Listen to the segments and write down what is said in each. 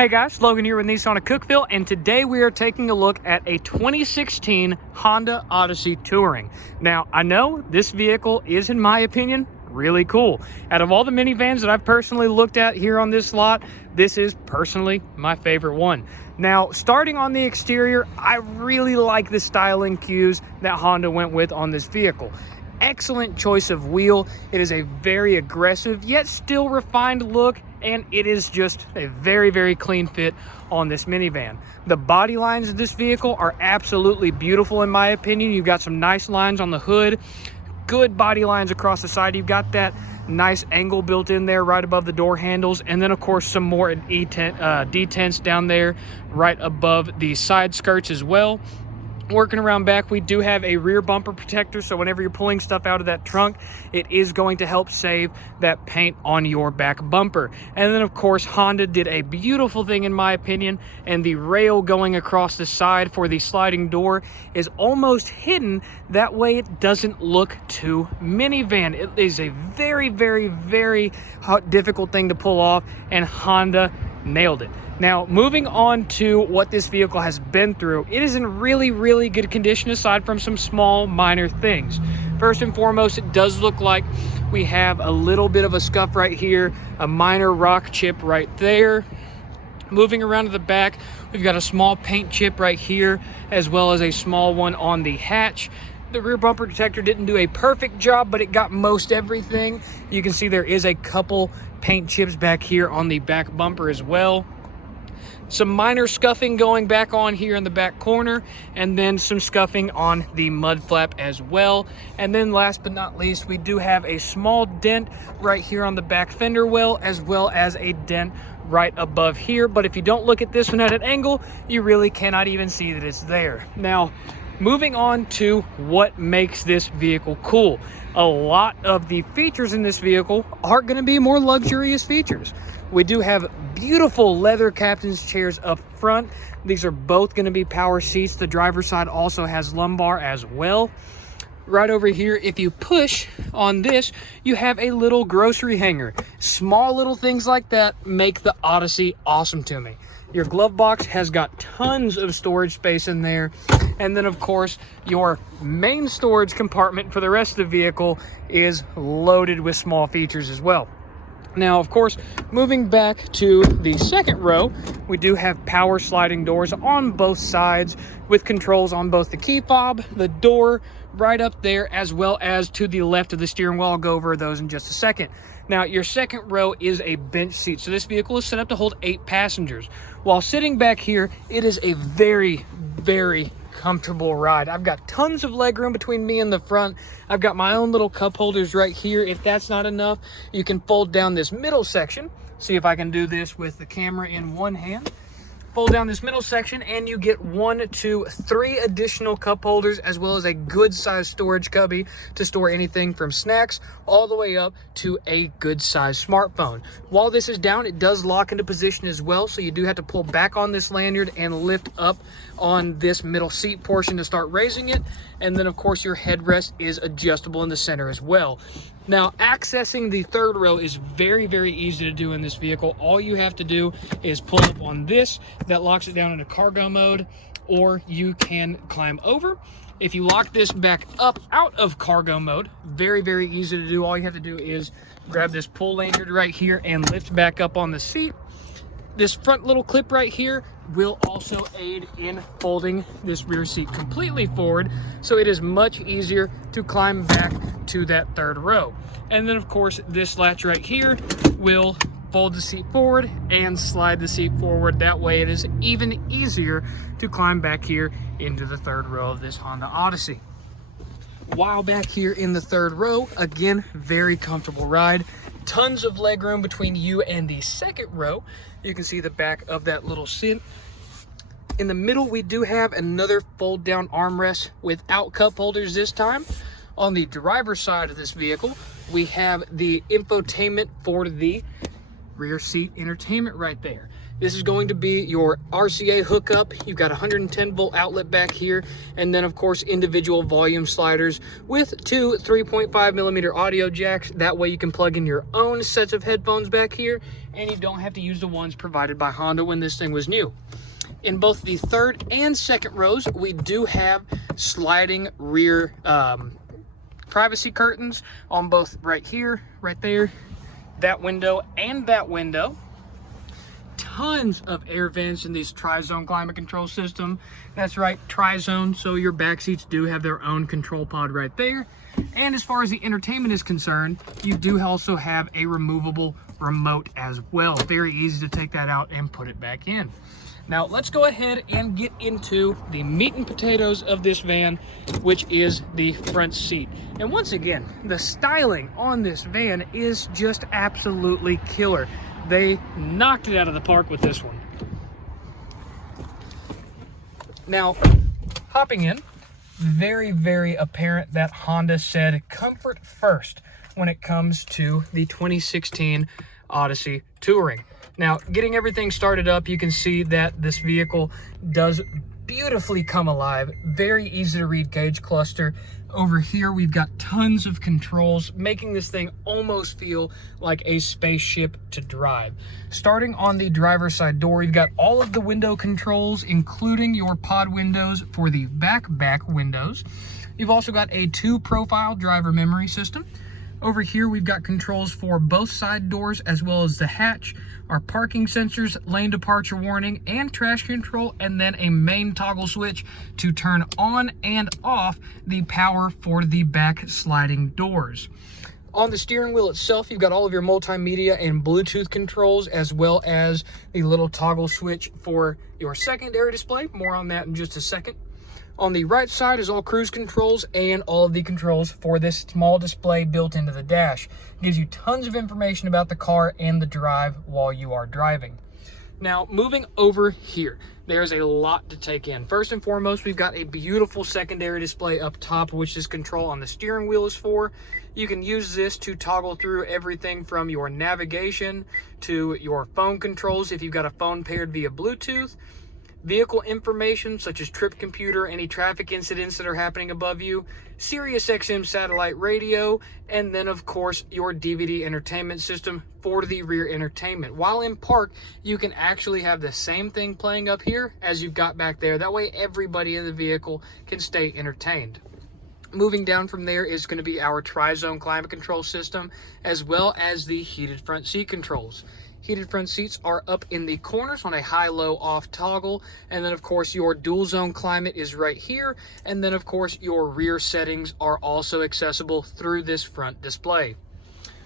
Hey guys, Logan here with Nissan of Cookeville, and today we are taking a look at a 2016 Honda Odyssey Touring. Now, I know this vehicle is, in my opinion, really cool. Out of all the minivans that I've personally looked at here on this lot, this is personally my favorite one. Now, starting on the exterior, I really like the styling cues that Honda went with on this vehicle. Excellent choice of wheel. It is a very aggressive yet still refined look, and it is just a very clean fit on this minivan. The body lines of this vehicle are absolutely beautiful in my opinion. You've got some nice lines on the hood, good body lines across the side. You've got that nice angle built in there right above the door handles, and then of course some more detents down there right above the side skirts as well. Working around back, we do have a rear bumper protector, so whenever you're pulling stuff out of that trunk, it is going to help save that paint on your back bumper. And then of course Honda did a beautiful thing in my opinion, and the rail going across the side for the sliding door is almost hidden. That way it doesn't look too minivan. It is a very difficult thing to pull off, and Honda nailed it. Now, moving on to what this vehicle has been through, it is in really good condition aside from some small minor things. First and foremost, it does look like we have a little bit of a scuff right here, a minor rock chip right there. Moving around to the back, we've got a small paint chip right here, as well as a small one on the hatch. The rear bumper protector didn't do a perfect job, but it got most everything. You can see there is a couple paint chips back here on the back bumper as well. Some minor scuffing going back on here in the back corner, and then some scuffing on the mud flap as well. And then last but not least, we do have a small dent right here on the back fender well, as well as a dent right above here. But if you don't look at this one at an angle, you really cannot even see that it's there. Now, moving on to what makes this vehicle cool. A lot of the features in this vehicle are going to be more luxurious features. We do have beautiful leather captain's chairs up front. These are both going to be power seats. The driver's side also has lumbar as well. Right over here, if you push on this, you have a little grocery hanger. Small little things like that make the Odyssey awesome to me. Your glove box has got tons of storage space in there. And then of course, your main storage compartment for the rest of the vehicle is loaded with small features as well. Now, of course, moving back to the second row, we do have power sliding doors on both sides with controls on both the key fob, the door right up there, as well as to the left of the steering wheel. I'll go over those in just a second. Now, your second row is a bench seat. So this vehicle is set up to hold 8 passengers. While sitting back here, it is a very comfortable ride. I've got tons of leg room between me and the front. I've got my own little cup holders right here. If that's not enough, you can fold down this middle section. See if I can do this with the camera in one hand. Fold down this middle section and you get 1, 2, 3 additional cup holders, as well as a good sized storage cubby to store anything from snacks all the way up to a good sized smartphone. While this is down, it does lock into position as well, so you do have to pull back on this lanyard and lift up on this middle seat portion to start raising it. And then of course your headrest is adjustable in the center as well. Now, accessing the third row is very easy to do in this vehicle. All you have to do is pull up on this. That locks it down into cargo mode, or you can climb over. If you lock this back up out of cargo mode, very easy to do. All you have to do is grab this pull lanyard right here and lift back up on the seat. This front little clip right here will also aid in folding this rear seat completely forward, so it is much easier to climb back to that third row. And then of course this latch right here will fold the seat forward and slide the seat forward. That way it is even easier to climb back here into the third row of this Honda Odyssey. While back here in the third row, again, very comfortable ride. Tons of leg room between you and the second row. You can see the back of that little seat. In the middle, we do have another fold down armrest without cup holders this time. On the driver's side of this vehicle, we have the infotainment for the rear seat entertainment right there. This is going to be your RCA hookup. You've got a 110 volt outlet back here, and then of course individual volume sliders with two 3.5 millimeter audio jacks. That way you can plug in your own sets of headphones back here, and you don't have to use the ones provided by Honda when this thing was new. In both the third and second rows, we do have sliding rear privacy curtains on both right here, right there, that window, and that window. Tons of air vents in this tri-zone climate control system. That's right, tri-zone, so your back seats do have their own control pod right there. And as far as the entertainment is concerned, you do also have a removable remote as well. Very easy to take that out and put it back in. Now let's go ahead and get into the meat and potatoes of this van, which is the front seat. And once again, the styling on this van is just absolutely killer. They knocked it out of the park with this one. Now, hopping in, very, very apparent that Honda said comfort first when it comes to the 2016 Odyssey Touring. Now, getting everything started up, you can see that this vehicle does beautifully come alive. Very easy to read gauge cluster. Over here, we've got tons of controls, making this thing almost feel like a spaceship to drive. Starting on the driver's side door, you've got all of the window controls, including your pod windows for the back windows. You've also got a 2-profile driver memory system. Over here, we've got controls for both side doors as well as the hatch, our parking sensors, lane departure warning, and trash control, and then a main toggle switch to turn on and off the power for the back sliding doors. On the steering wheel itself, you've got all of your multimedia and Bluetooth controls, as well as the little toggle switch for your secondary display. More on that in just a second. On the right side is all cruise controls and all of the controls for this small display built into the dash. It gives you tons of information about the car and the drive while you are driving. Now, moving over here, there's a lot to take in. First and foremost, we've got a beautiful secondary display up top, which this control on the steering wheel is for. You can use this to toggle through everything from your navigation to your phone controls if you've got a phone paired via Bluetooth. Vehicle information such as trip computer, any traffic incidents that are happening above you, Sirius XM satellite radio, and then of course your DVD entertainment system for the rear entertainment. While in park, you can actually have the same thing playing up here as you've got back there. That way everybody in the vehicle can stay entertained. Moving down from there is going to be our tri-zone climate control system, as well as the heated front seat controls. Heated front seats are up in the corners on a high-low off toggle, and then of course your dual zone climate is right here, and then of course your rear settings are also accessible through this front display.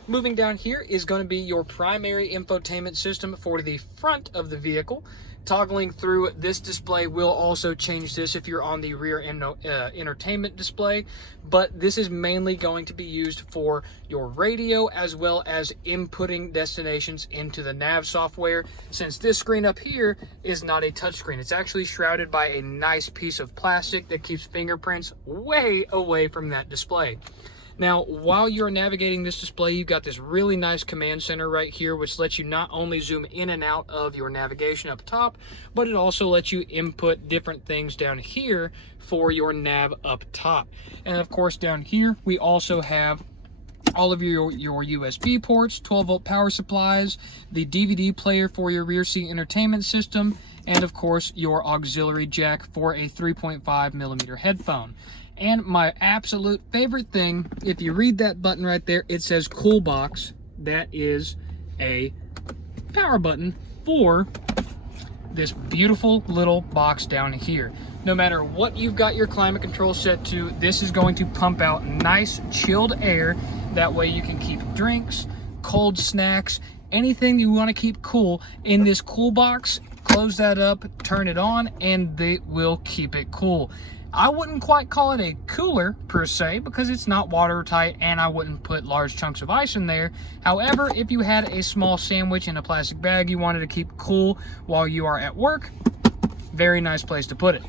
Moving down here is going to be your primary infotainment system for the front of the vehicle. Toggling through this display will also change this if you're on the rear entertainment display, but this is mainly going to be used for your radio as well as inputting destinations into the nav software, since this screen up here is not a touchscreen. It's actually shrouded by a nice piece of plastic that keeps fingerprints way away from that display. Now, while you're navigating this display, you've got this really nice command center right here, which lets you not only zoom in and out of your navigation up top, but it also lets you input different things down here for your nav up top. And of course, down here, we also have all of your USB ports, 12-volt power supplies, the DVD player for your rear seat entertainment system, and of course, your auxiliary jack for a 3.5 millimeter headphone. And my absolute favorite thing, if you read that button right there, it says cool box. That is a power button for this beautiful little box down here. No matter what you've got your climate control set to, this is going to pump out nice chilled air. That way you can keep drinks, cold snacks, anything you want to keep cool in this cool box. Close that up, turn it on, and they will keep it cool. I wouldn't quite call it a cooler per se because it's not watertight, and I wouldn't put large chunks of ice in there. However, if you had a small sandwich in a plastic bag you wanted to keep cool while you are at work, very nice place to put it.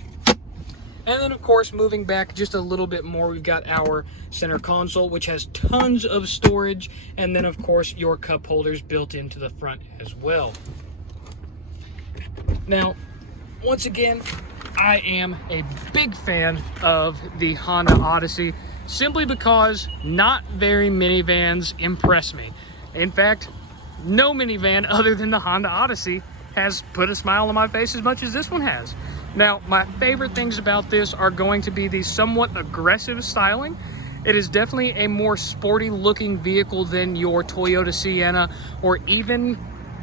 And then, of course, moving back just a little bit more, we've got our center console, which has tons of storage. And then, of course, your cup holders built into the front as well. Now, once again, I am a big fan of the Honda Odyssey, simply because not very minivans impress me. In fact, no minivan other than the Honda Odyssey has put a smile on my face as much as this one has. Now, my favorite things about this are going to be the somewhat aggressive styling. It is definitely a more sporty looking vehicle than your Toyota Sienna or even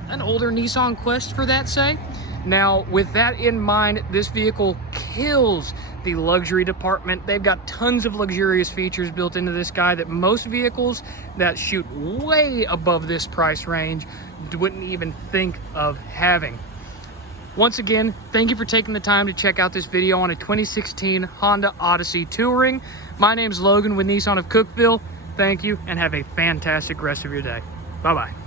an older Nissan Quest, for that sake. Now, with that in mind, this vehicle kills the luxury department. They've got tons of luxurious features built into this guy that most vehicles that shoot way above this price range wouldn't even think of having. Once again, thank you for taking the time to check out this video on a 2016 Honda Odyssey Touring. My name's Logan with Nissan of Cookeville. Thank you, and have a fantastic rest of your day. Bye-bye.